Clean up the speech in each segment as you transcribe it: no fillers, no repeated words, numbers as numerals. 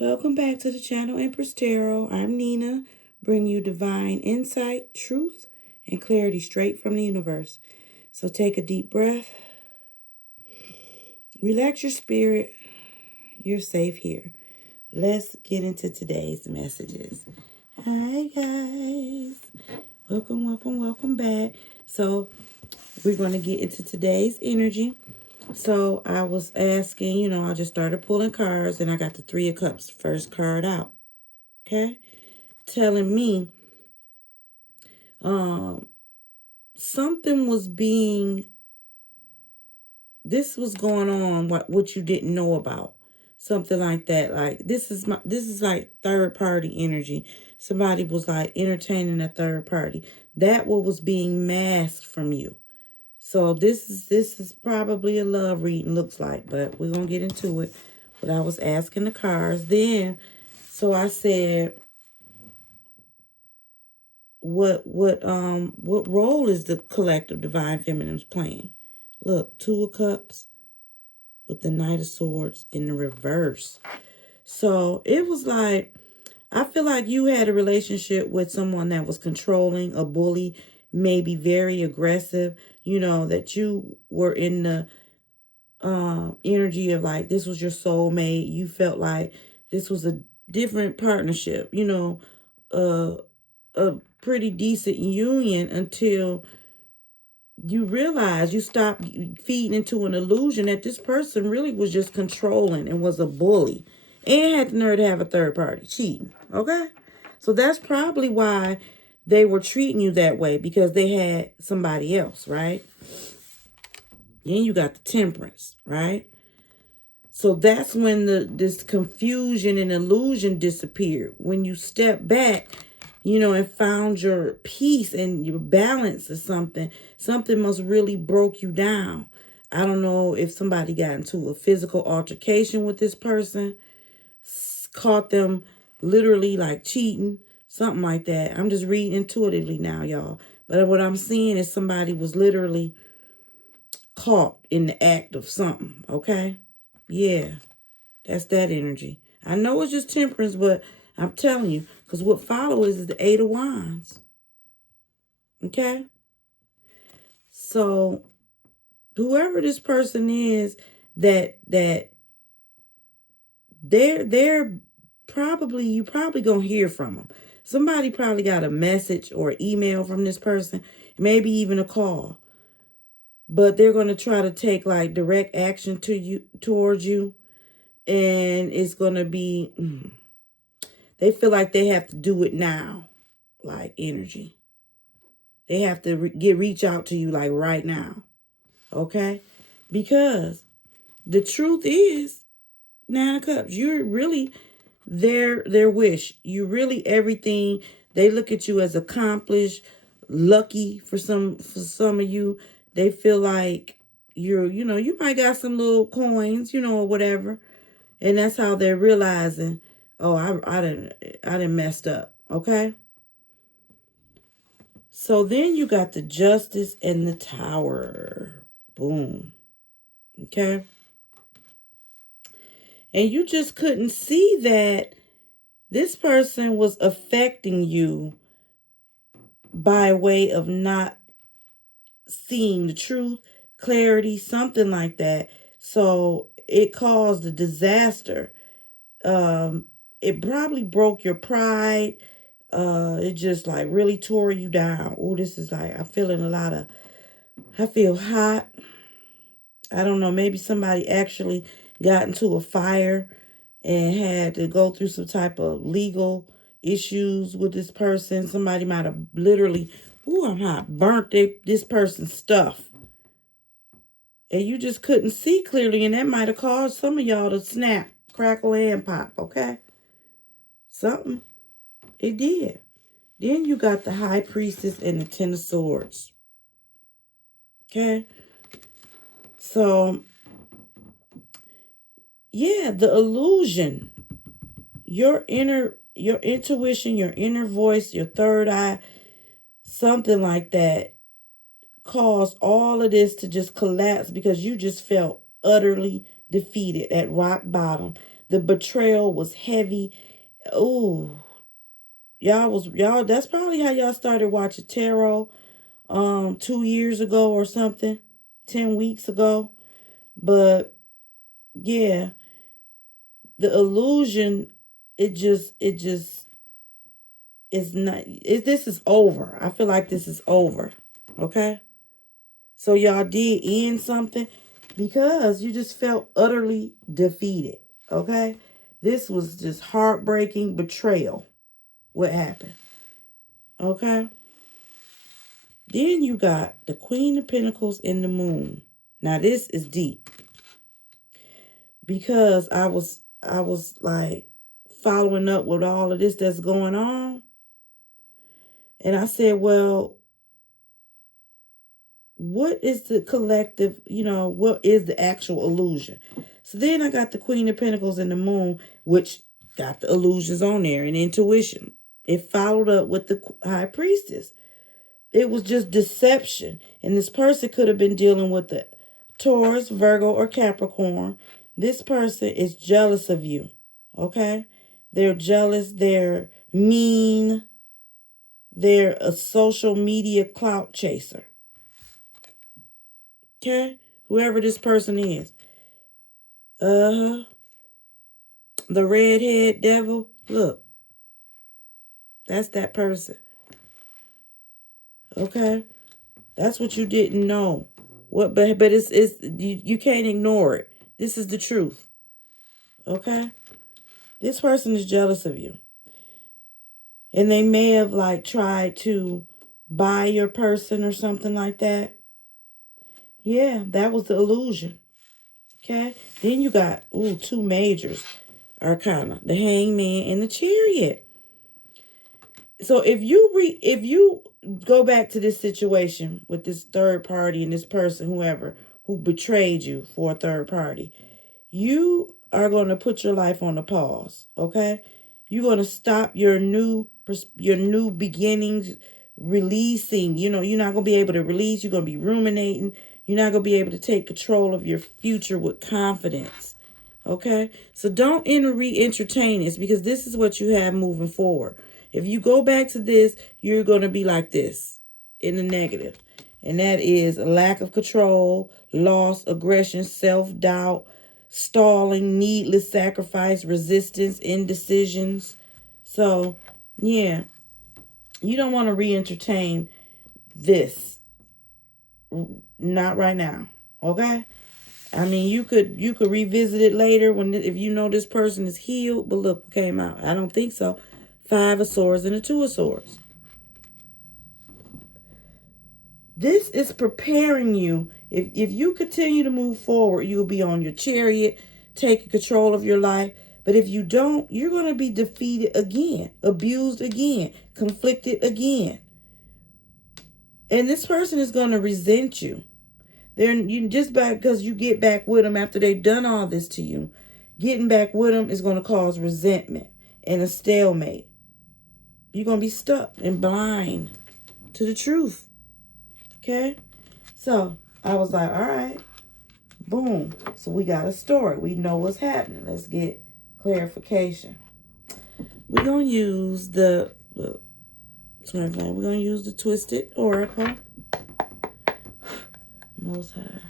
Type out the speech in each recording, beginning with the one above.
Welcome back to the channel Empress Tarot. I'm Nina, bringing you divine insight, truth, and clarity straight from the universe. So take a deep breath, relax your spirit. You're safe here. Let's get into today's messages. Hi guys. Welcome back. So we're going to get into today's energy. So I was asking, I just started pulling cards and I got the Three of Cups, first card out. Okay? Telling me something was this was going on, what you didn't know about. Something like that. Like this is like third party energy. Somebody was like entertaining a third party. That what was being masked from you. So this is probably a love reading, looks like, but we're gonna get into it. But I was asking the cards then, so I said, what role is the collective divine feminine's playing? Look, Two of Cups with the Knight of Swords in the reverse. So it was like, I feel like you had a relationship with someone that was controlling, a bully, maybe very aggressive, that you were in the energy of like this was your soulmate. You felt like this was a different partnership, a pretty decent union until you realize you stopped feeding into an illusion that this person really was just controlling and was a bully and had the nerve to have a third party cheating. Okay? So that's probably why they were treating you that way, because they had somebody else, right? Then you got the Temperance, right? So that's when this confusion and illusion disappeared. When you step back, and found your peace and your balance or something must really broke you down. I don't know if somebody got into a physical altercation with this person, caught them literally like cheating, something like that. I'm just reading intuitively now, y'all. But what I'm seeing is somebody was literally caught in the act of something, okay? Yeah, that's that energy. I know it's just Temperance, but I'm telling you, because what follows is the Eight of Wands. Okay? So, whoever this person is, they're you probably gonna hear from them. Somebody probably got a message or email from this person, maybe even a call. But they're gonna try to take like direct action towards you, and it's gonna be they feel like they have to do it now, like energy. They have to reach out to you like right now, okay? Because the truth is, Nine of Cups, you're really their wish. You really everything. They look at you as accomplished, lucky for some of you. They feel like you might got some little coins, or whatever, and that's how they're realizing, oh, I didn't messed up, okay? So then you got the Justice and the Tower. Boom. Okay? And you just couldn't see that this person was affecting you by way of not seeing the truth, clarity, something like that. So it caused a disaster. It probably broke your pride. It just like really tore you down. Oh, this is like, I feel hot. I don't know, maybe somebody actually got into a fire and had to go through some type of legal issues with this person. Somebody might have literally, I'm hot, burnt this person's stuff. And you just couldn't see clearly, and that might have caused some of y'all to snap, crackle, and pop, okay? Something. It did. Then you got the High Priestess and the Ten of Swords. Okay? So, yeah, the illusion, your intuition, your inner voice, your third eye, something like that caused all of this to just collapse because you just felt utterly defeated at rock bottom. The betrayal was heavy. Ooh, y'all, that's probably how y'all started watching tarot 2 years ago or something, 10 weeks ago. But yeah, the illusion, it just is not, this is over. I feel like this is over. Okay? So y'all did end something because you just felt utterly defeated. Okay? This was just heartbreaking betrayal. What happened? Okay? Then you got the Queen of Pentacles and the Moon. Now this is deep. Because I was like following up with all of this that's going on. And I said, well, what is the collective, what is the actual illusion? So then I got the Queen of Pentacles and the Moon, which got the illusions on there and intuition. It followed up with the High Priestess. It was just deception. And this person could have been dealing with the Taurus, Virgo, or Capricorn. This person is jealous of you. Okay? They're jealous. They're mean. They're a social media clout chaser. Okay? Whoever this person is. The redhead devil. Look. That's that person. Okay? That's what you didn't know. But it's you can't ignore it. This is the truth. Okay? This person is jealous of you. And they may have like tried to buy your person or something like that. Yeah, that was the illusion. Okay? Then you got, two majors arcana. The Hangman and the Chariot. So if you go back to this situation with this third party and this person, whoever, who betrayed you for a third party, you are going to put your life on a pause, okay? You're going to stop your new beginnings, releasing. You're not going to be able to release. You're going to be ruminating. You're not going to be able to take control of your future with confidence, okay? So don't entertain this, because this is what you have moving forward. If you go back to this, you're going to be like this in the negative. And that is a lack of control, loss, aggression, self-doubt, stalling, needless sacrifice, resistance, indecisions. So, yeah, you don't want to re-entertain this. Not right now, okay? I mean, you could revisit it later if you know this person is healed. But look what came out. I don't think so. 5 of Swords and a 2 of Swords. This is preparing you. If you continue to move forward, you'll be on your chariot, taking control of your life. But if you don't, you're going to be defeated again, abused again, conflicted again. And this person is going to resent you. Just because you get back with them after they've done all this to you, getting back with them is going to cause resentment and a stalemate. You're going to be stuck and blind to the truth. Okay? So, I was like, all right. Boom. So, we got a story. We know what's happening. Let's get clarification. We're going to use we're going to use the Twisted Oracle. Most High.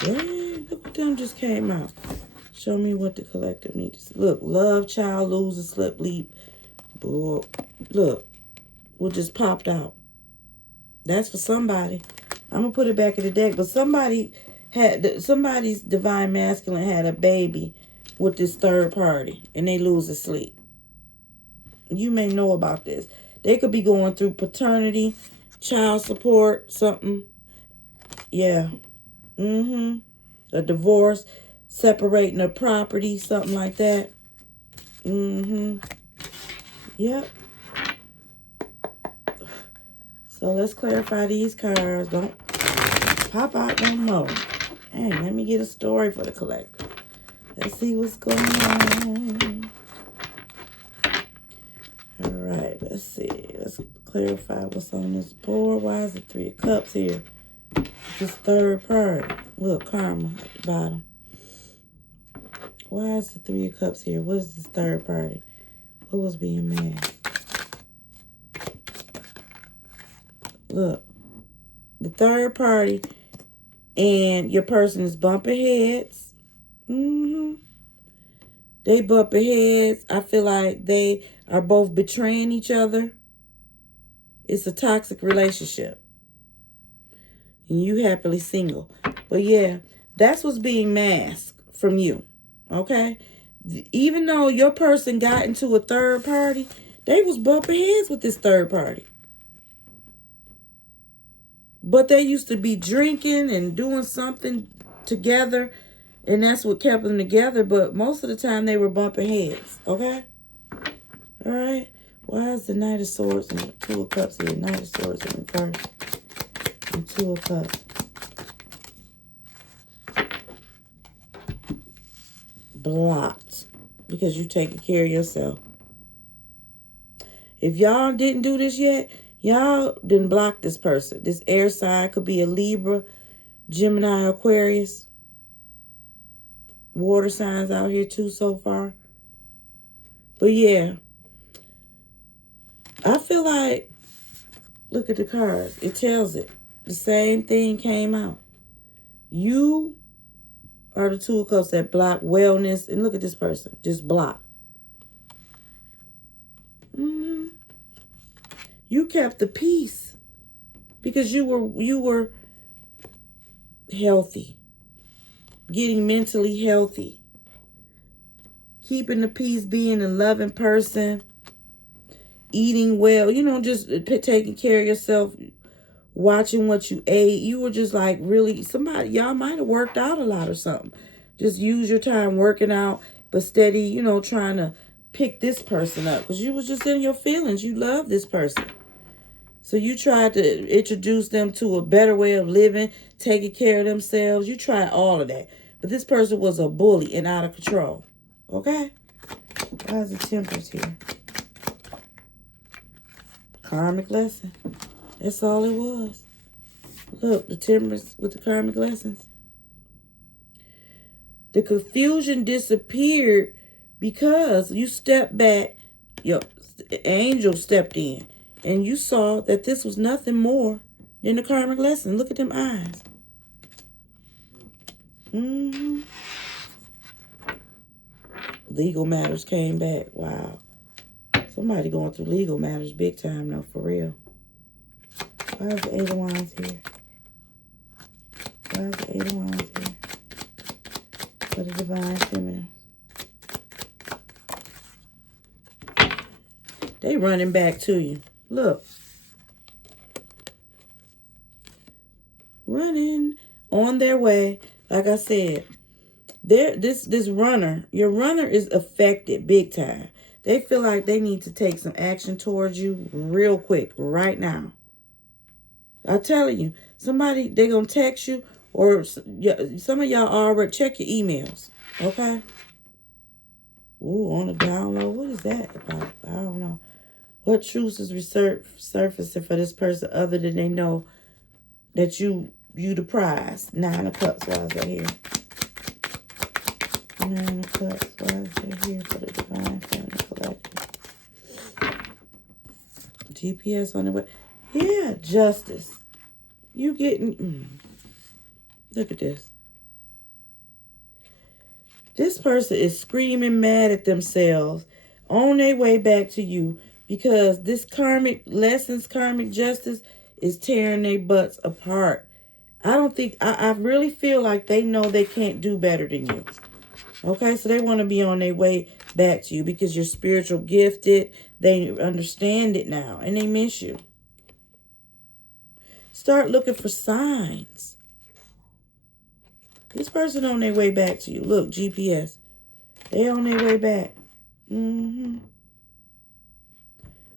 Dang, look what them just came out. Show me what the collective needs. Look, love, child, loser, slip, leap. Boy, look, what just popped out. That's for somebody. I'm going to put it back in the deck. But somebody's divine masculine had a baby with this third party. And they lose sleep. You may know about this. They could be going through paternity, child support, something. Yeah. A divorce. Separating a property, something like that. Yep. So let's clarify these cards. Don't pop out no more. Hey, let me get a story for the collective. Let's see what's going on. All right, let's see. Let's clarify what's on this board. Why is it 3 of Cups here? This third party. Look, karma at the bottom. Why is the Three of Cups here? What is this third party? What was being mad? Look, the third party and your person is bumping heads. They bumping heads. I feel like they are both betraying each other. It's a toxic relationship. And you happily single. But yeah, that's what's being masked from you. Okay? Even though your person got into a third party, they was bumping heads with this third party. But they used to be drinking and doing something together. And that's what kept them together. But most of the time they were bumping heads. Okay? All right? Why is the Knight of Swords and the Two of Cups here? Knight of Swords in reverse. And Two of Cups. Blocked. Because you taking care of yourself. If y'all didn't do this yet, y'all didn't block this person. This air sign could be a Libra, Gemini, Aquarius. Water signs out here too so far. But yeah. I feel like, look at the cards. It tells it. The same thing came out. You are the Two of Cups that block wellness. And look at this person. Just block. You kept the peace. Because you were healthy. Getting mentally healthy. Keeping the peace, being a loving person. Eating well. You know, just taking care of yourself. Watching what you ate. You were just like really, y'all might have worked out a lot or something. Just use your time working out, but steady, you know, trying to pick this person up. Because you was just in your feelings. You love this person. So you tried to introduce them to a better way of living, taking care of themselves. You tried all of that. But this person was a bully and out of control. Okay? Why is the Temperance here? Karmic lesson. That's all it was. Look, the Temperance with the karmic lessons. The confusion disappeared because you stepped back. Your angel stepped in. And you saw that this was nothing more than the karmic lesson. Look at them eyes. Legal matters came back. Wow. Somebody going through legal matters big time now, for real. Why is the Eight of Wands here? Why is the Eight of Wands here? For the Divine Feminine. They running back to you. Look. Running on their way. Like I said, this runner, your runner is affected big time. They feel like they need to take some action towards you real quick, right now. I'm telling you, somebody, they're going to text you, or some of y'all already check your emails, okay? Ooh, on the download, what is that about? I don't know. What truth is surfacing for this person other than they know that you the prize? Nine of Cups, why is that here? Nine of Cups, why is that here for the Divine Feminine Collective? GPS on the way. Yeah, justice. You getting... Look at this. This person is screaming mad at themselves on their way back to you because this karmic lessons, karmic justice is tearing their butts apart. I don't think... I really feel like they know they can't do better than you. Okay, so they want to be on their way back to you because you're spiritual gifted. They understand it now and they miss you. Start looking for signs. This person on their way back to you. Look, GPS. They on their way back.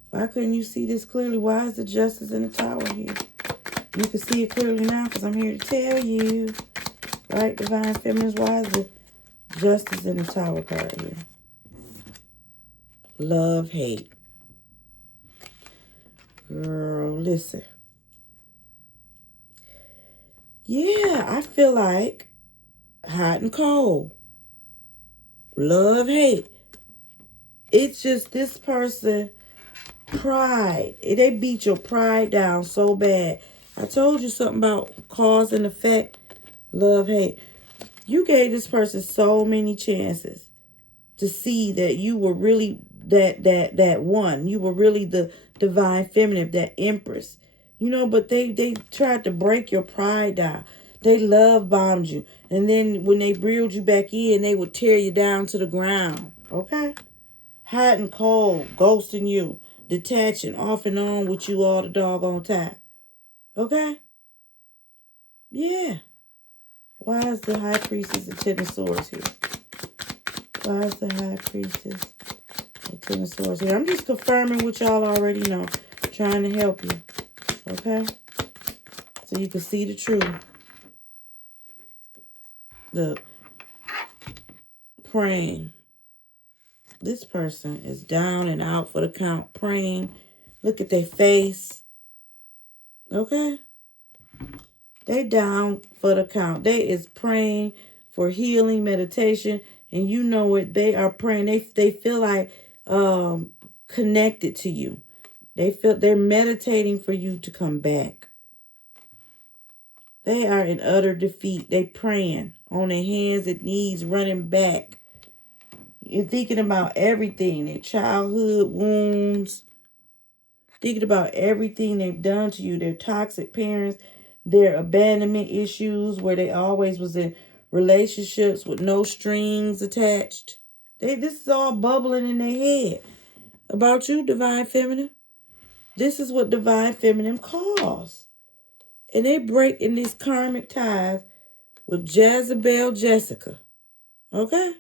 Why couldn't you see this clearly? Why is the Justice in the Tower here? You can see it clearly now because I'm here to tell you. Right, Divine Feminines, why is the Justice in the Tower card here? Love, hate. Girl, listen. Yeah, I feel like hot and cold, love, hate. It's just this person, pride. They beat your pride down so bad. I told you something about cause and effect, love, hate. You gave this person so many chances to see that you were really that one. You were really the divine feminine, that empress. But they tried to break your pride down. They love bombed you. And then when they reeled you back in, they would tear you down to the ground. Okay? Hot and cold, ghosting you, detaching off and on with you all the doggone time. Okay? Yeah. Why is the high priestess the Ten of Swords here? Why is the high priestess the Ten of Swords here? I'm just confirming what y'all already know. Trying to help you. Okay? So you can see the truth. The praying. This person is down and out for the count. Praying. Look at their face. Okay? They down for the count. They is praying for healing, meditation, and you know it. They are praying. They feel like connected to you. They feel they're meditating for you to come back. They are in utter defeat. They praying on their hands and knees, running back. You're thinking about everything, their childhood wounds, thinking about everything they've done to you, their toxic parents, their abandonment issues where they always was in relationships with no strings attached. This is all bubbling in their head about you, Divine Feminine. This is what Divine Feminine calls. And they break in these karmic ties with Jezebel Jessica. Okay?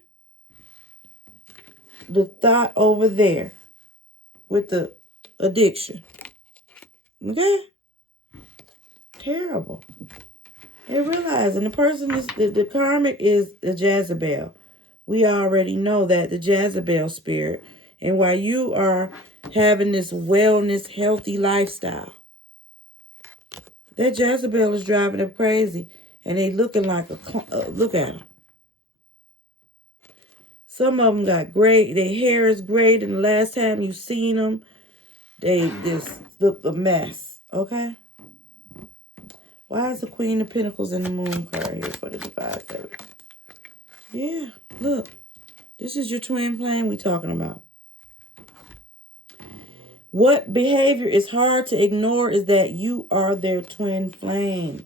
The thought over there with the addiction. Okay? Terrible. They realize, and the person is, the karmic is the Jezebel. We already know that, the Jezebel spirit. And while you are having this wellness, healthy lifestyle, that Jezebel is driving them crazy. And they looking like look at them. Some of them got gray, their hair is gray than the last time you seen them. They just look a mess, okay? Why is the Queen of Pentacles and the Moon card here for the Divine Feminine? Yeah, look. This is your twin flame we talking about. What behavior is hard to ignore is that you are their twin flame.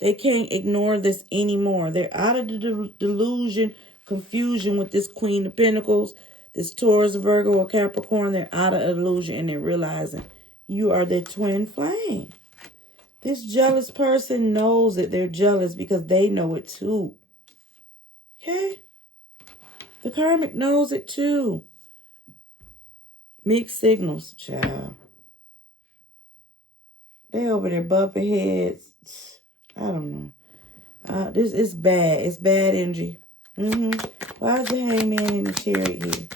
They can't ignore this anymore. They're out of the delusion, confusion with this Queen of Pentacles, this Taurus, Virgo, or Capricorn. They're out of illusion and they're realizing you are their twin flame. This jealous person knows that they're jealous because they know it too. Okay? The karmic knows it too. Mixed signals, child. They over there bumping heads. I don't know. This is bad. It's bad energy. Why is the Hangman in the Chariot here?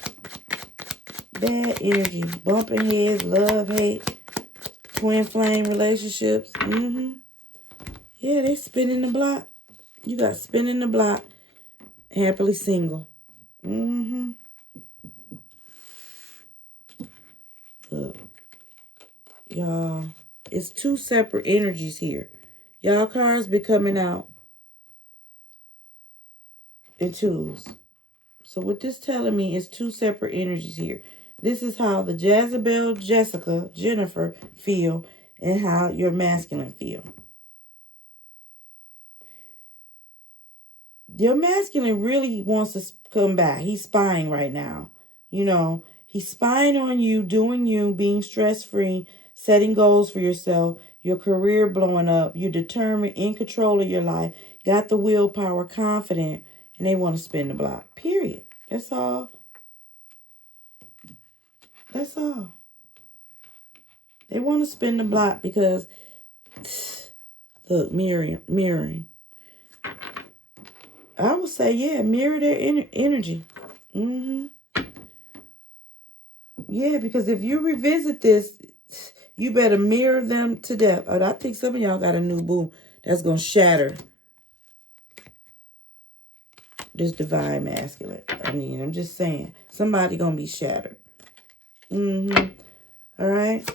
Bad energy. Bumping heads, love, hate, twin flame relationships. Yeah, they spinning the block. You got spinning the block. Happily single. Look. Y'all. It's two separate energies here. Y'all cards be coming out in twos. So what this telling me is two separate energies here. This is how the Jezebel, Jessica, Jennifer feel and how your masculine feel. Your masculine really wants to come back. He's spying right now. He's spying on you, doing you, being stress-free, setting goals for yourself, your career blowing up. You're determined, in control of your life, got the willpower, confident, and they want to spin the block. Period. That's all. That's all. They want to spin the block because, look, mirroring. I would say, yeah, mirror their energy. Yeah, because if you revisit this, you better mirror them to death. I think some of y'all got a new boo. that's going to shatter this divine masculine. I mean, I'm just saying. Somebody going to be shattered. All right.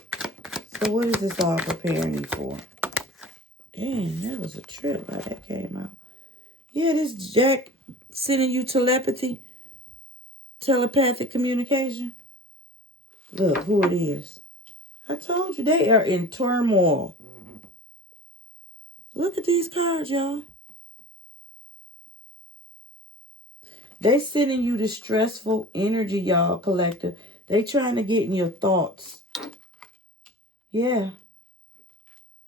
So what is this all preparing me for? Dang, that was a trip how that came out. Yeah, this Jack sending you telepathic communication. Look who it is. I told you they are in turmoil. Look at these cards, y'all. They sending you the stressful energy, y'all, collective. They trying to get in your thoughts. Yeah.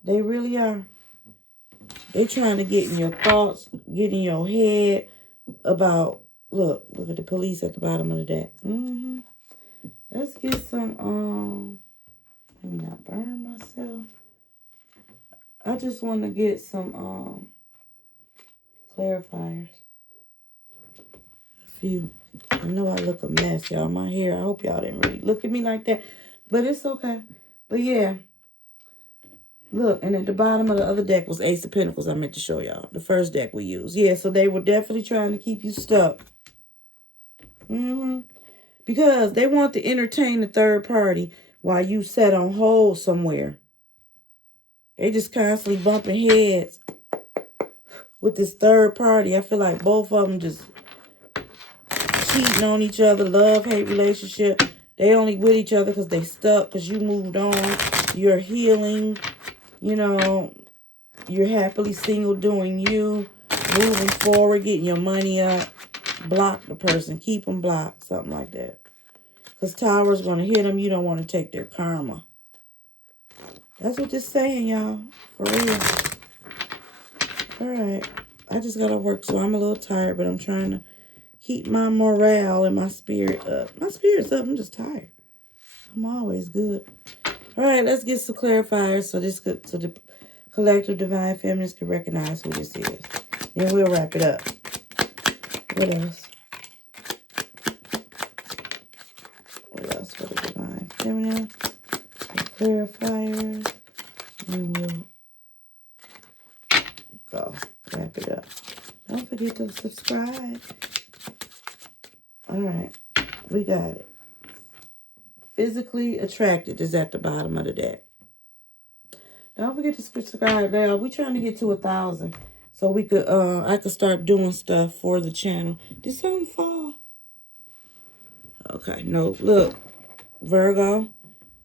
They really are. They trying to get in your thoughts, get in your head about, look at the police at the bottom of the deck. Let's get some, let me not burn myself. I just want to get some, clarifiers. A few. I know I look a mess, y'all. My hair, I hope y'all didn't really look at me like that. But it's okay. But yeah. Look, and at the bottom of the other deck was Ace of Pentacles I meant to show y'all. The first deck we used. Yeah, so they were definitely trying to keep you stuck. Because they want to entertain the third party while you sat on hold somewhere. They just constantly bumping heads with this third party. I feel like both of them just cheating on each other. Love-hate relationship. They only with each other because they stuck, because you moved on. You're healing. You know, you're happily single doing you. Moving forward, getting your money up. Block the person. Keep them blocked. Something like that. Because Tower's going to hit them. You don't want to take their karma. That's what this saying, y'all. For real. Alright. I just got to work, so I'm a little tired. But I'm trying to keep my morale and my spirit up. My spirit's up. I'm just tired. I'm always good. Alright, let's get some clarifiers so the collective divine feminist can recognize who this is. Then we'll wrap it up. What else? What else for the divine feminine? The clarifiers. And we'll go. Wrap it up. Don't forget to subscribe. Alright. We got it. Physically attracted is at the bottom of the deck. Don't forget to subscribe now. We're trying to get to 1,000. So we could I could start doing stuff for the channel. Did something fall? Okay, no. Look. Virgo.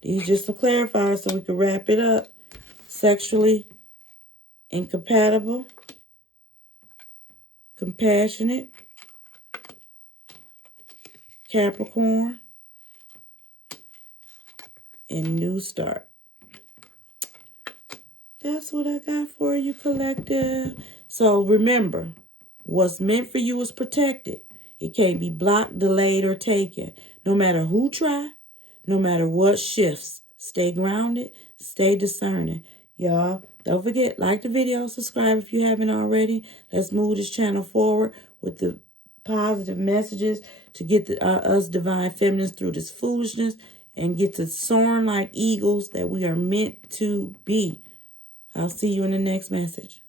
These just to clarify so we can wrap it up. Sexually incompatible. Compassionate. Capricorn. And new start. That's what I got for you, collective. So remember, what's meant for you is protected. It can't be blocked, delayed, or taken. No matter who try, no matter what shifts. Stay grounded, stay discerning. Y'all, don't forget, like the video, subscribe if you haven't already. Let's move this channel forward with the positive messages to get us divine feminines through this foolishness and get to soaring like eagles that we are meant to be. I'll see you in the next message.